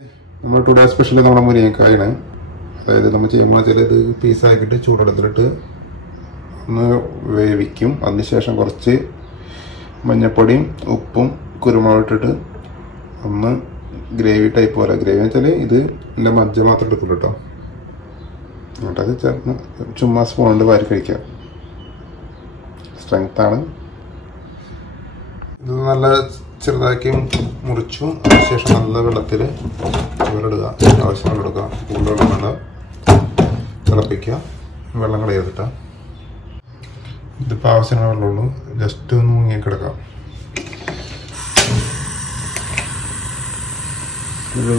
നമ്മൾ today special നമ്മുടെ മുരിങ്ങക്കായാണ്. അതായത് നമ്മൾ ചെയ്യുമ്പോൾ വെച്ചാൽ ഇത് പീസാക്കിയിട്ട് ചൂടെടുത്തിട്ട് ഒന്ന് വേവിക്കും. അതിനുശേഷം കുറച്ച് മഞ്ഞപ്പൊടിയും ഉപ്പും കുരുമുളകും ഇട്ടിട്ട് ഒന്ന് ഗ്രേവി ടൈപ്പ് പോലെ. ഗ്രേവി വെച്ചാൽ ഇത് എൻ്റെ മജ്ജ മാത്രം എടുക്കുള്ളൂ കേട്ടോ. എന്നിട്ടത് ചേർന്ന് ചുമ്മാ സ്പൂൺ കൊണ്ട് വാരി കഴിക്കാം. സ്ട്രെങ്ത്താണ്. ഇത് നല്ല ചെറുതാക്കി മുറിച്ചു. അതിനുശേഷം നല്ല വെള്ളത്തിൽ ഇവരിടുക. ആവശ്യം വെള്ളം എടുക്കുക. കൂടുതൽ വെള്ളം വേണ്ട. തിളപ്പിക്കുക. വെള്ളം കളയരുതിട്ട. ഇതിപ്പോൾ ആവശ്യമുള്ള വെള്ളമുള്ളൂ. ജസ്റ്റ് ഒന്ന് മുങ്ങിക്കിടക്കാം. ഒരു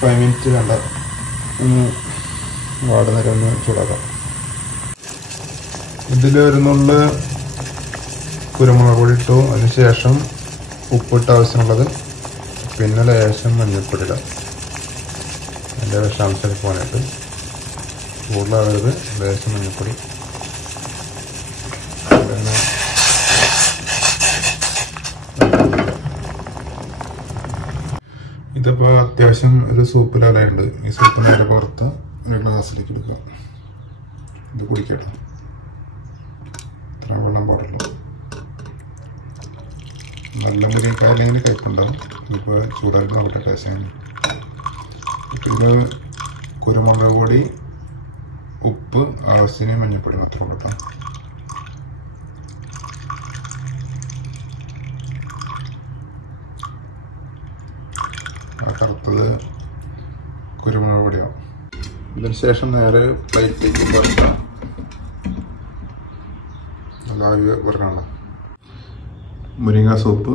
5 മിനിറ്റ് വേണ്ട. ഒന്ന് വാടുന്നേരം ഒന്ന് ചൂടാക്കാം. ഇതിൽ വരുന്നുള്ള കുരുമുളക് പൊടി ഇട്ടു. അതിനുശേഷം ഉപ്പിട്ട് ആവശ്യമുള്ളത്, പിന്നെ ലേശം മഞ്ഞൾപ്പൊടി ഇടാം. അതിൻ്റെ വിഷാംശം പോകാനായിട്ട്. കൂടുതലാകരുത്. ലേശം മഞ്ഞൾപ്പൊടി. ഇതിപ്പോൾ അത്യാവശ്യം ഒരു സൂപ്പ് ലെവലുണ്ട്. ഈ സൂപ്പ് നേരെ പുറത്ത് ഒരു ഗ്ലാസ്സിലേക്ക് എടുക്കുക. ഇത് കുടിക്കട്ടെ. ഇത്ര വെള്ളം പാടുള്ളൂ. നല്ല മുരിങ്ങക്കായ അല്ലെങ്കിൽ കയ്പുണ്ടാവും. ഇപ്പോൾ ചൂടാക്കി നോക്കട്ടെ ടേസ്റ്റ്. ഇത് കുരുമുളക് പൊടി, ഉപ്പ്, ആവശ്യത്തിന് മഞ്ഞൾപ്പൊടി മാത്രം കേട്ടോ. കറുത്തത് കുരുമുളക് പൊടിയാവും. ഇതിന് ശേഷം നേരെ പ്ലേറ്റിലേക്ക് വറക്കാം. നല്ല ആവി വറക്കണല്ലോ. മുരിങ്ങ സൂപ്പ്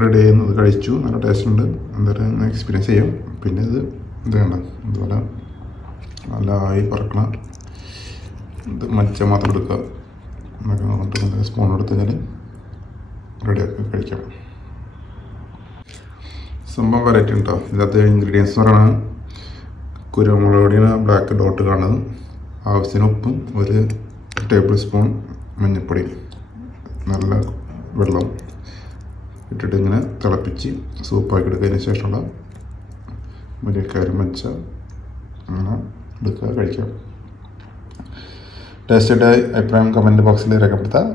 റെഡി ചെയ്യുന്നത് കഴിച്ചു. നല്ല ടേസ്റ്റ് ഉണ്ട്. എന്തായാലും എക്സ്പീരിയൻസ് ചെയ്യും. പിന്നെ ഇത് വേണ്ട ഇതുപോലെ നല്ല ആയി പറക്കണം. ഇത് മച്ച മാത്രം എടുക്കുക. എന്നൊക്കെ സ്പൂൺ എടുത്ത് കഴിഞ്ഞാൽ റെഡിയാക്കി കഴിക്കാം. സംഭവം വെറൈറ്റി ഉണ്ടോ. ഇതിനകത്ത് ഇൻഗ്രീഡിയൻസ് എന്ന് പറയുന്നത് കുരുമുളക് പൊടിയാണ് ബ്ലാക്ക് ഡോട്ട് കാണുന്നത്. ആവശ്യത്തിന് ഉപ്പും, ഒരു ടേബിൾ സ്പൂൺ മഞ്ഞൾപ്പൊടി, നല്ല വെള്ളം ഇട്ടിട്ട് ഇങ്ങനെ തിളപ്പിച്ച് സൂപ്പാക്കി എടുത്തതിന് ശേഷമുള്ള മുരിങ്ങക്കായ മച്ച അങ്ങനെ എടുക്കുക, കഴിക്കാം. ടേസ്റ്റിൻ്റെ അഭിപ്രായം കമൻറ്റ് ബോക്സിൽ രേഖപ്പെടുത്താം.